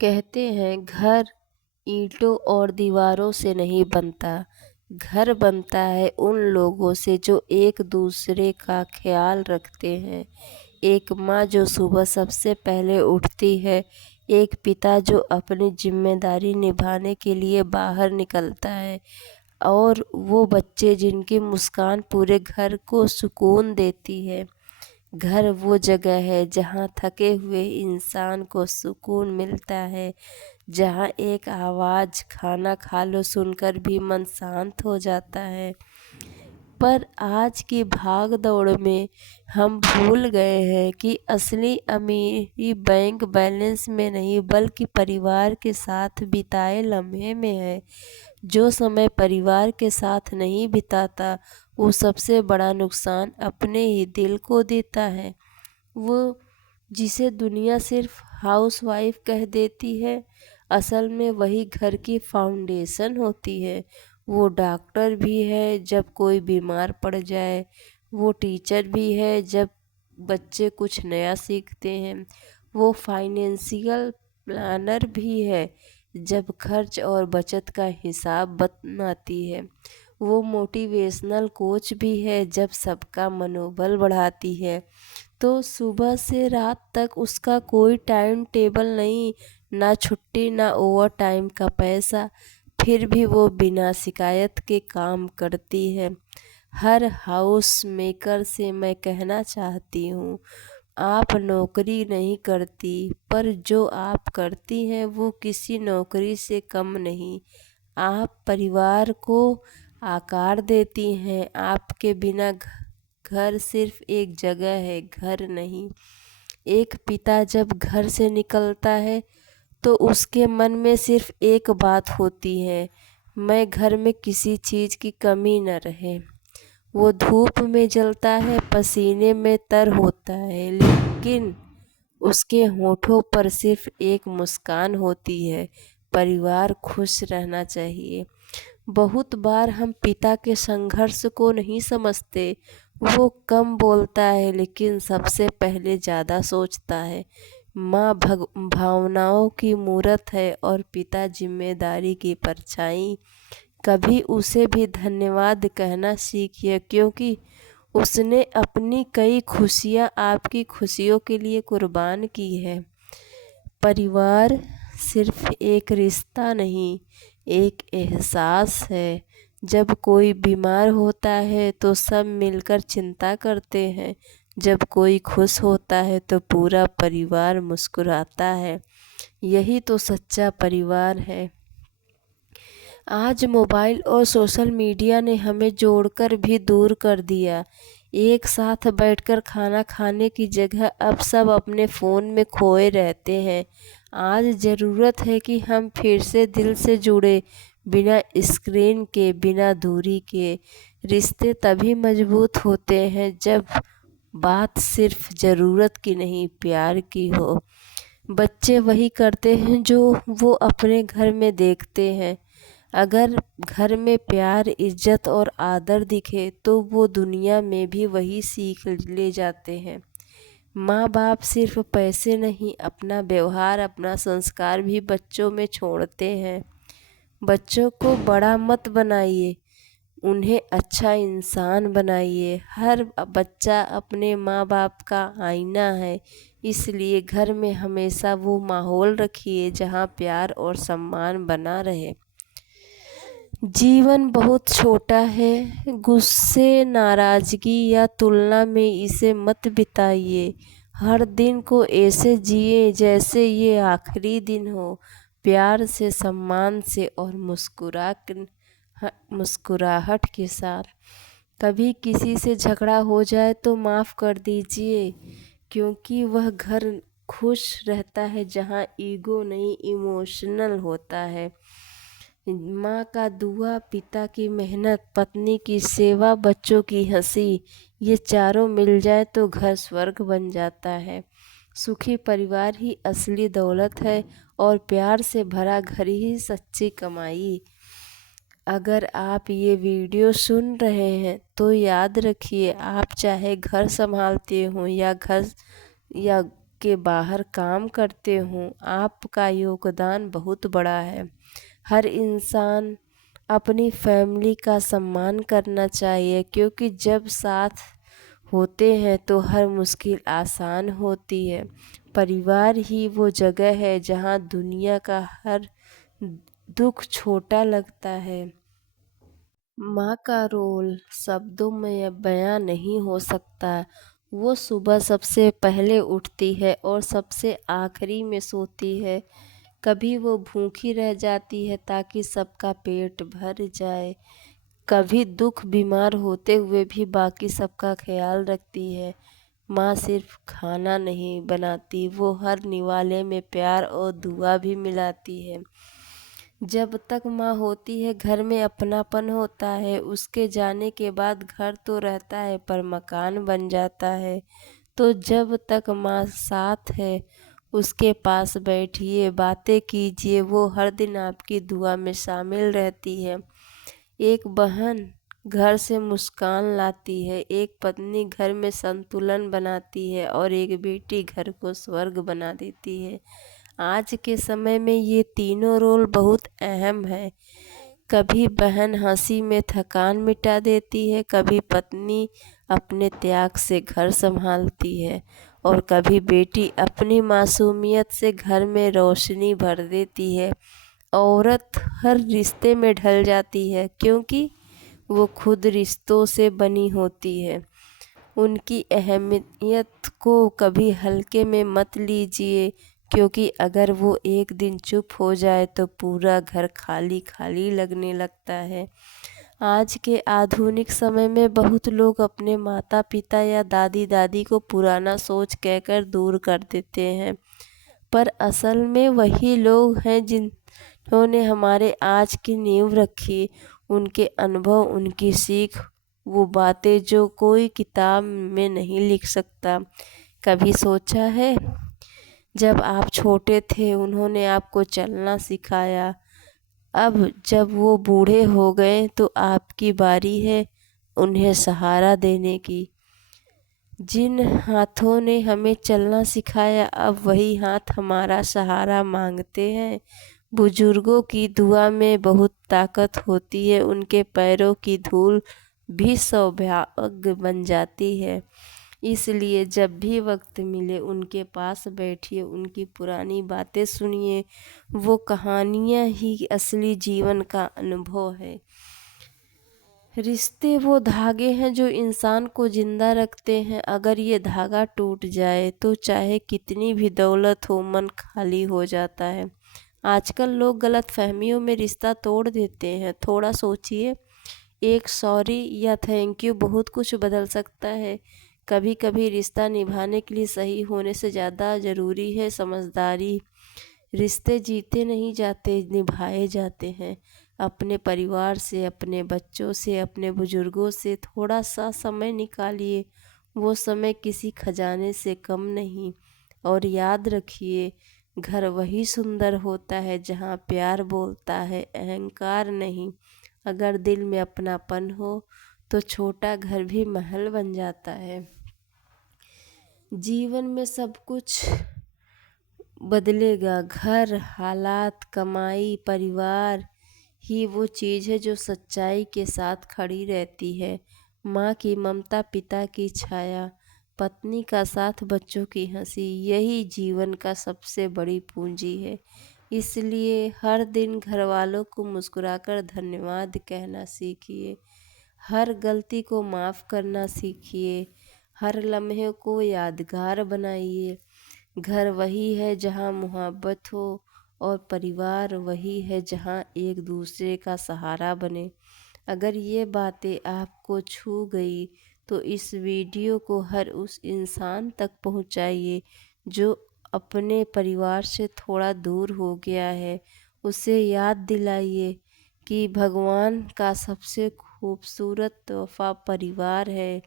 कहते हैं घर ईंटों और दीवारों से नहीं बनता। घर बनता है उन लोगों से जो एक दूसरे का ख्याल रखते हैं। एक माँ जो सुबह सबसे पहले उठती है, एक पिता जो अपनी जिम्मेदारी निभाने के लिए बाहर निकलता है, और वो बच्चे जिनकी मुस्कान पूरे घर को सुकून देती है। घर वो जगह है जहाँ थके हुए इंसान को सुकून मिलता है, जहाँ एक आवाज़ खाना खा लो सुनकर भी मन शांत हो जाता है। पर आज की भाग दौड़ में हम भूल गए हैं कि असली अमीरी बैंक बैलेंस में नहीं बल्कि परिवार के साथ बिताए लम्हे में है। जो समय परिवार के साथ नहीं बिताता वो सबसे बड़ा नुकसान अपने ही दिल को देता है। वो जिसे दुनिया सिर्फ हाउसवाइफ कह देती है, असल में वही घर की फाउंडेशन होती है। वो डॉक्टर भी है जब कोई बीमार पड़ जाए, वो टीचर भी है जब बच्चे कुछ नया सीखते हैं, वो फाइनेंशियल प्लानर भी है जब खर्च और बचत का हिसाब बनाती है, वो मोटिवेशनल कोच भी है जब सबका मनोबल बढ़ाती है। तो सुबह से रात तक उसका कोई टाइम टेबल नहीं, ना छुट्टी ना ओवर टाइम का पैसा, फिर भी वो बिना शिकायत के काम करती है। हर हाउस मेकर से मैं कहना चाहती हूँ, आप नौकरी नहीं करती, पर जो आप करती हैं वो किसी नौकरी से कम नहीं। आप परिवार को आकार देती हैं। आपके बिना घर सिर्फ एक जगह है, घर नहीं। एक पिता जब घर से निकलता है तो उसके मन में सिर्फ एक बात होती है, मैं घर में किसी चीज़ की कमी न रहे। वो धूप में जलता है, पसीने में तर होता है, लेकिन उसके होठों पर सिर्फ एक मुस्कान होती है, परिवार खुश रहना चाहिए। बहुत बार हम पिता के संघर्ष को नहीं समझते। वो कम बोलता है लेकिन सबसे पहले ज़्यादा सोचता है। माँ भावनाओं की मूरत है और पिता जिम्मेदारी की परछाई। कभी उसे भी धन्यवाद कहना सीखिए, क्योंकि उसने अपनी कई खुशियाँ आपकी खुशियों के लिए कुर्बान की है। परिवार सिर्फ एक रिश्ता नहीं, एक एहसास है। जब कोई बीमार होता है तो सब मिलकर चिंता करते हैं, जब कोई खुश होता है तो पूरा परिवार मुस्कुराता है। यही तो सच्चा परिवार है। आज मोबाइल और सोशल मीडिया ने हमें जोड़कर भी दूर कर दिया। एक साथ बैठकर खाना खाने की जगह अब सब अपने फ़ोन में खोए रहते हैं। आज ज़रूरत है कि हम फिर से दिल से जुड़े, बिना स्क्रीन के, बिना दूरी के। रिश्ते तभी मजबूत होते हैं जब बात सिर्फ ज़रूरत की नहीं, प्यार की हो। बच्चे वही करते हैं जो वो अपने घर में देखते हैं। अगर घर में प्यार, इज्जत और आदर दिखे तो वो दुनिया में भी वही सीख ले जाते हैं। माँ बाप सिर्फ पैसे नहीं, अपना व्यवहार, अपना संस्कार भी बच्चों में छोड़ते हैं। बच्चों को बड़ा मत बनाइए, उन्हें अच्छा इंसान बनाइए। हर बच्चा अपने माँ बाप का आईना है, इसलिए घर में हमेशा वो माहौल रखिए जहाँ प्यार और सम्मान बना रहे। जीवन बहुत छोटा है, गुस्से, नाराज़गी या तुलना में इसे मत बिताइए। हर दिन को ऐसे जिए जैसे ये आखिरी दिन हो, प्यार से, सम्मान से और मुस्कुराहट के साथ। कभी किसी से झगड़ा हो जाए तो माफ़ कर दीजिए, क्योंकि वह घर खुश रहता है जहाँ ईगो नहीं, इमोशनल होता है। माँ का दुआ, पिता की मेहनत, पत्नी की सेवा, बच्चों की हंसी, ये चारों मिल जाए तो घर स्वर्ग बन जाता है। सुखी परिवार ही असली दौलत है और प्यार से भरा घर ही सच्ची कमाई। अगर आप ये वीडियो सुन रहे हैं तो याद रखिए, आप चाहे घर संभालते हो या के बाहर काम करते हों, आपका योगदान बहुत बड़ा है। हर इंसान अपनी फैमिली का सम्मान करना चाहिए, क्योंकि जब साथ होते हैं तो हर मुश्किल आसान होती है। परिवार ही वो जगह है जहाँ दुनिया का हर दुख छोटा लगता है। माँ का रोल शब्दों में बयां नहीं हो सकता। वो सुबह सबसे पहले उठती है और सबसे आखिरी में सोती है। कभी वो भूखी रह जाती है ताकि सबका पेट भर जाए। कभी दुख बीमार होते हुए भी बाकी सबका ख्याल रखती है। माँ सिर्फ खाना नहीं बनाती, वो हर निवाले में प्यार और दुआ भी मिलाती है। जब तक माँ होती है घर में अपनापन होता है। उसके जाने के बाद घर तो रहता है पर मकान बन जाता है। तो जब तक माँ साथ है उसके पास बैठिए, बातें कीजिए, वो हर दिन आपकी दुआ में शामिल रहती है। एक बहन घर से मुस्कान लाती है, एक पत्नी घर में संतुलन बनाती है और एक बेटी घर को स्वर्ग बना देती है। आज के समय में ये तीनों रोल बहुत अहम है। कभी बहन हंसी में थकान मिटा देती है, कभी पत्नी अपने त्याग से घर संभालती है और कभी बेटी अपनी मासूमियत से घर में रोशनी भर देती है। औरत हर रिश्ते में ढल जाती है, क्योंकि वो खुद रिश्तों से बनी होती है। उनकी अहमियत को कभी हल्के में मत लीजिए, क्योंकि अगर वो एक दिन चुप हो जाए तो पूरा घर खाली खाली लगने लगता है। आज के आधुनिक समय में बहुत लोग अपने माता पिता या दादी दादी को पुराना सोच कहकर दूर कर देते हैं, पर असल में वही लोग हैं जिन्होंने हमारे आज की नींव रखी। उनके अनुभव, उनकी सीख, वो बातें जो कोई किताब में नहीं लिख सकता। कभी सोचा है जब आप छोटे थे उन्होंने आपको चलना सिखाया, अब जब वो बूढ़े हो गए तो आपकी बारी है उन्हें सहारा देने की। जिन हाथों ने हमें चलना सिखाया अब वही हाथ हमारा सहारा मांगते हैं। बुजुर्गों की दुआ में बहुत ताकत होती है, उनके पैरों की धूल भी सौभाग्य बन जाती है। इसलिए जब भी वक्त मिले उनके पास बैठिए, उनकी पुरानी बातें सुनिए। वो कहानियाँ ही असली जीवन का अनुभव है। रिश्ते वो धागे हैं जो इंसान को जिंदा रखते हैं। अगर ये धागा टूट जाए तो चाहे कितनी भी दौलत हो, मन खाली हो जाता है। आजकल लोग गलत फहमियों में रिश्ता तोड़ देते हैं। थोड़ा सोचिए, एक सॉरी या थैंक यू बहुत कुछ बदल सकता है। कभी कभी रिश्ता निभाने के लिए सही होने से ज़्यादा ज़रूरी है समझदारी। रिश्ते जीते नहीं जाते, निभाए जाते हैं। अपने परिवार से, अपने बच्चों से, अपने बुजुर्गों से थोड़ा सा समय निकालिए। वो समय किसी खजाने से कम नहीं। और याद रखिए, घर वही सुंदर होता है जहाँ प्यार बोलता है, अहंकार नहीं। अगर दिल में अपनापन हो तो छोटा घर भी महल बन जाता है। जीवन में सब कुछ बदलेगा, घर, हालात, कमाई, परिवार ही वो चीज़ है जो सच्चाई के साथ खड़ी रहती है। माँ की ममता, पिता की छाया, पत्नी का साथ, बच्चों की हंसी, यही जीवन का सबसे बड़ी पूंजी है। इसलिए हर दिन घर वालों को मुस्कुराकर धन्यवाद कहना सीखिए। हर गलती को माफ़ करना सीखिए। हर लम्हे को यादगार बनाइए। घर वही है जहाँ मोहब्बत हो और परिवार वही है जहाँ एक दूसरे का सहारा बने। अगर ये बातें आपको छू गई तो इस वीडियो को हर उस इंसान तक पहुँचाइए जो अपने परिवार से थोड़ा दूर हो गया है। उसे याद दिलाइए कि भगवान का सबसे खूबसूरत तोहफा परिवार है।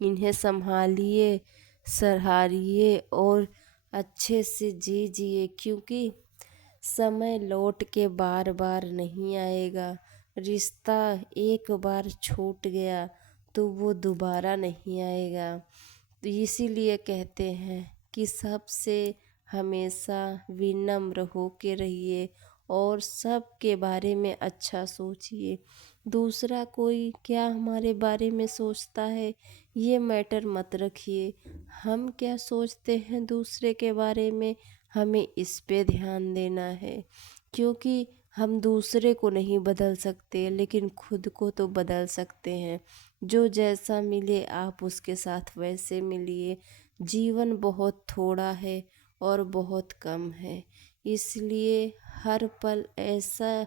इन्हें संभालिए, सराहिए और अच्छे से जीजिए, क्योंकि समय लौट के बार बार नहीं आएगा। रिश्ता एक बार छूट गया तो वो दोबारा नहीं आएगा। तो इसीलिए कहते हैं कि सबसे हमेशा विनम्र हो के रहिए और सबके बारे में अच्छा सोचिए। दूसरा कोई क्या हमारे बारे में सोचता है ये मैटर मत रखिए। हम क्या सोचते हैं दूसरे के बारे में, हमें इस पे ध्यान देना है। क्योंकि हम दूसरे को नहीं बदल सकते लेकिन खुद को तो बदल सकते हैं। जो जैसा मिले आप उसके साथ वैसे मिलिए। जीवन बहुत थोड़ा है और बहुत कम है, इसलिए हर पल ऐसा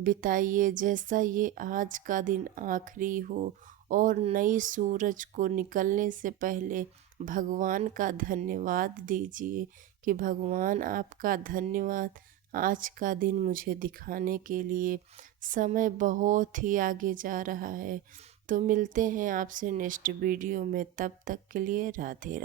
बिताइए जैसा ये आज का दिन आखिरी हो। और नई सूरज को निकलने से पहले भगवान का धन्यवाद दीजिए कि भगवान आपका धन्यवाद आज का दिन मुझे दिखाने के लिए। समय बहुत ही आगे जा रहा है। तो मिलते हैं आपसे नेक्स्ट वीडियो में, तब तक के लिए राधे राधे।